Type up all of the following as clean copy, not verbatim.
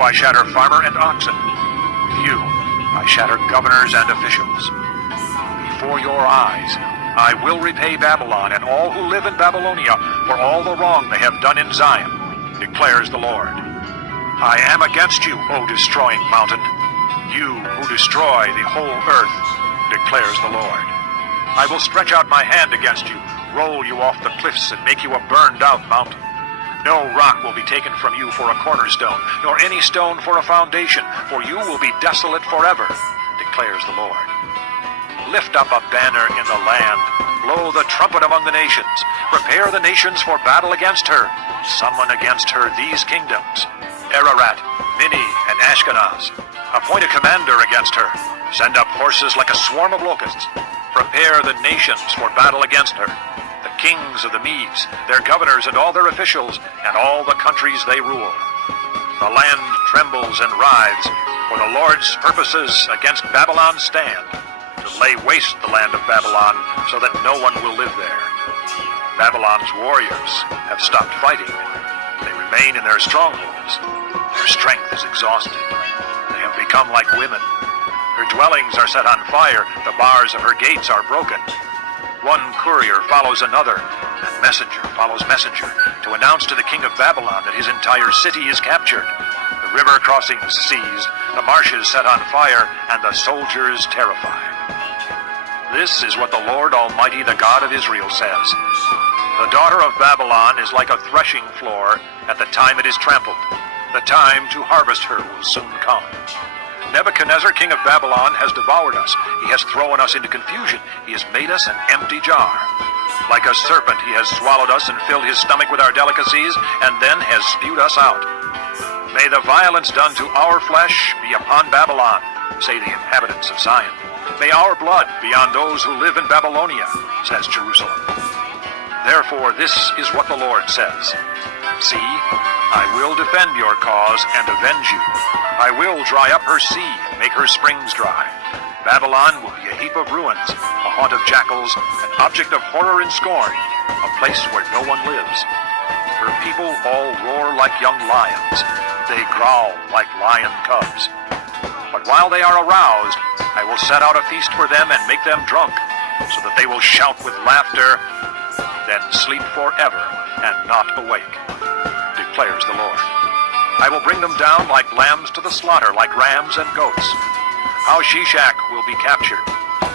I shatter farmer and oxen. With you, I shatter governors and officials. Before your eyes, I will repay Babylon and all who live in Babylonia for all the wrong they have done in Zion, declares the Lord. I am against you, O destroying mountain, you who destroy the whole earth, declares the Lord. I will stretch out my hand against you, roll you off the cliffs, and make you a burned-out mountain. No rock will be taken from you for a cornerstone, nor any stone for a foundation, for you will be desolate forever, declares the Lord. Lift up a banner in the land, blow the trumpet among the nations, prepare the nations for battle against her, summon against her these kingdoms, Ararat, Minni, and Ashkenaz. Appoint a commander against her, send up horses like a swarm of locusts, prepare the nations for battle against her, the kings of the Medes, their governors and all their officials, and all the countries they rule. The land trembles and writhes, for the Lord's purposes against Babylon stand, to lay waste the land of Babylon, so that no one will live there. Babylon's warriors have stopped fighting. They remain in their strongholds. Their strength is exhausted. They have become like women. Her dwellings are set on fire. The bars of her gates are broken. One courier follows another, and messenger follows messenger, to announce to the king of Babylon that his entire city is captured, the river crossings seized, the marshes set on fire, and the soldiers terrified. This is what the Lord Almighty, the God of Israel, says. The daughter of Babylon is like a threshing floor at the time it is trampled. The time to harvest her will soon come. Nebuchadnezzar, king of Babylon, has devoured us. He has thrown us into confusion. He has made us an empty jar. Like a serpent, he has swallowed us and filled his stomach with our delicacies, and then has spewed us out. May the violence done to our flesh be upon Babylon, say the inhabitants of Zion. May our blood be on those who live in Babylonia, says Jerusalem. Therefore, this is what the Lord says. See, I will defend your cause and avenge you. I will dry up her sea and make her springs dry. Babylon will be a heap of ruins, a haunt of jackals, an object of horror and scorn, a place where no one lives. Her people all roar like young lions. They growl like lion cubs. But while they are aroused, I will set out a feast for them and make them drunk, so that they will shout with laughter, then sleep forever and not awake, declares the Lord. I will bring them down like lambs to the slaughter, like rams and goats. How Shishak will be captured,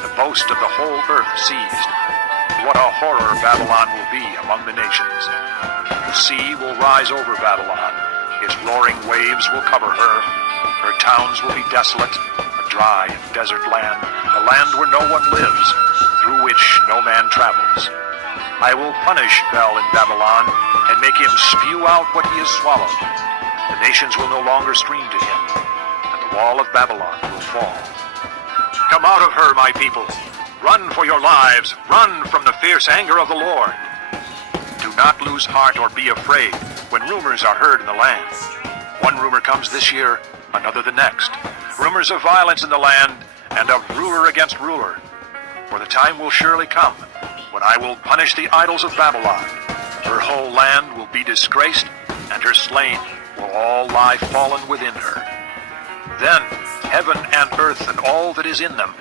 the boast of the whole earth seized. What a horror Babylon will be among the nations. The sea will rise over Babylon. Its roaring waves will cover her. Her towns will be desolate, a dry and desert land, a land where no one lives, through which no man travels. I will punish Bel in Babylon and make him spew out what he has swallowed. The nations will no longer stream to him, and the wall of Babylon will fall. Come out of her, my people. Run for your lives. Run from the fierce anger of the Lord. Do not lose heart or be afraid when rumors are heard in the land. One rumor comes this year, another the next. Rumors of violence in the land and of ruler against ruler. For the time will surely come when I will punish the idols of Babylon. Her whole land will be disgraced, and her slain will all lie fallen within her. Then heaven and earth and all that is in them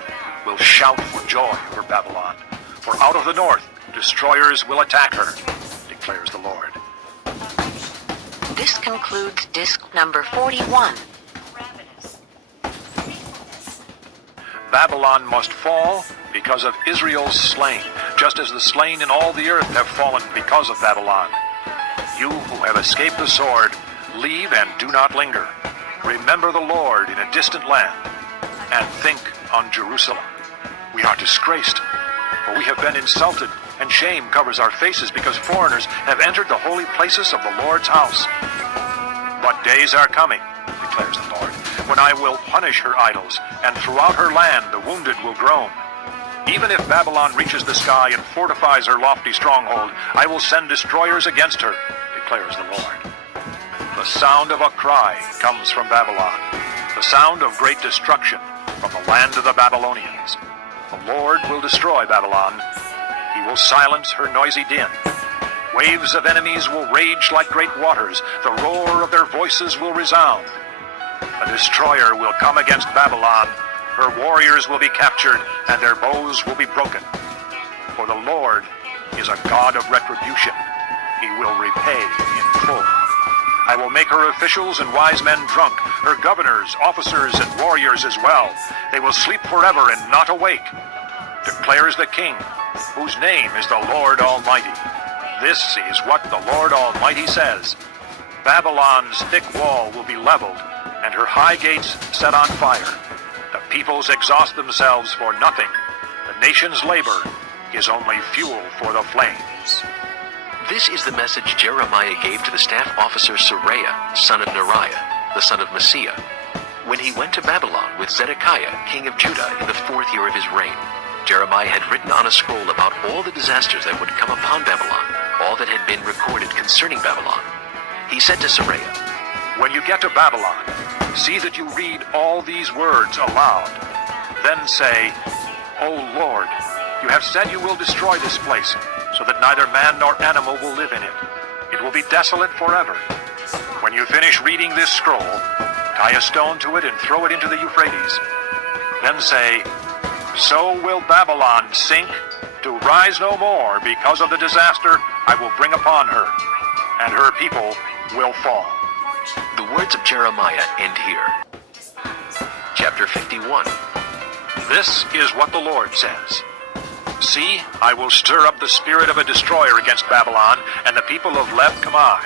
will shout for joy over Babylon. For out of the north destroyers will attack her, declares the Lord. This concludes disc number 41. Babylon must fall because of Israel's slain, just as the slain in all the earth have fallen because of Babylon. You who have escaped the sword, leave and do not linger. Remember the Lord in a distant land, and think on Jerusalem. We are disgraced, for we have been insulted, and shame covers our faces because foreigners have entered the holy places of the Lord's house. But days are coming, declares the Lord, when I will punish her idols, and throughout her land the wounded will groan. Even if Babylon reaches the sky and fortifies her lofty stronghold, I will send destroyers against her, declares the Lord. The sound of a cry comes from Babylon, the sound of great destruction from the land of the Babylonians. The Lord will destroy Babylon. He will silence her noisy din. Waves of enemies will rage like great waters. The roar of their voices will resound. A destroyer will come against Babylon. Her warriors will be captured, and their bows will be broken. For the Lord is a God of retribution. He will repay in full. I will make her officials and wise men drunk, her governors, officers, and warriors as well. They will sleep forever and not awake, declares the King, whose name is the Lord Almighty. This is what the Lord Almighty says. Babylon's thick wall will be leveled, and her high gates set on fire. The peoples exhaust themselves for nothing. The nation's labor is only fuel for the flames. This is the message Jeremiah gave to the staff officer Seraiah, son of Neriah, the son of Messiah, when he went to Babylon with Zedekiah, king of Judah, in the 4th year of his reign. Jeremiah had written on a scroll about all the disasters that would come upon Babylon, all that had been recorded concerning Babylon. He said to Seraiah, When you get to Babylon, see that you read all these words aloud. Then say, O Lord, you have said you will destroy this place, so that neither man nor animal will live in it. It will be desolate forever. When you finish reading this scroll, tie a stone to it and throw it into the Euphrates. Then say, So will Babylon sink, to rise no more because of the disaster I will bring upon her, and her people will fall. The words of Jeremiah end here. Chapter 51. This is what the Lord says. See, I will stir up the spirit of a destroyer against Babylon and the people of Leb Kamai.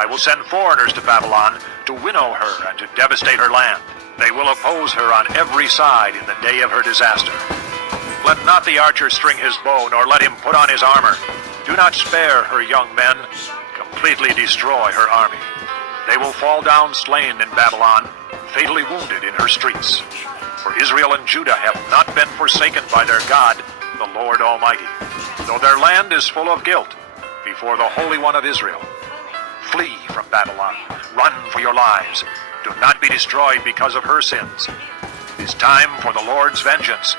I will send foreigners to Babylon to winnow her and to devastate her land. They will oppose her on every side in the day of her disaster. Let not the archer string his bow, nor let him put on his armor. Do not spare her young men. Completely destroy her army. They will fall down slain in Babylon, fatally wounded in her streets. For Israel and Judah have not been forsaken by their God, the Lord Almighty, though their land is full of guilt before the Holy One of Israel. Flee from Babylon. Run for your lives. Do not be destroyed because of her sins. It is time for the Lord's vengeance.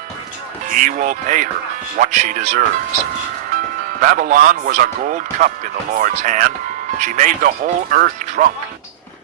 He will pay her what she deserves. Babylon was a gold cup in the Lord's hand. She made the whole earth drunk.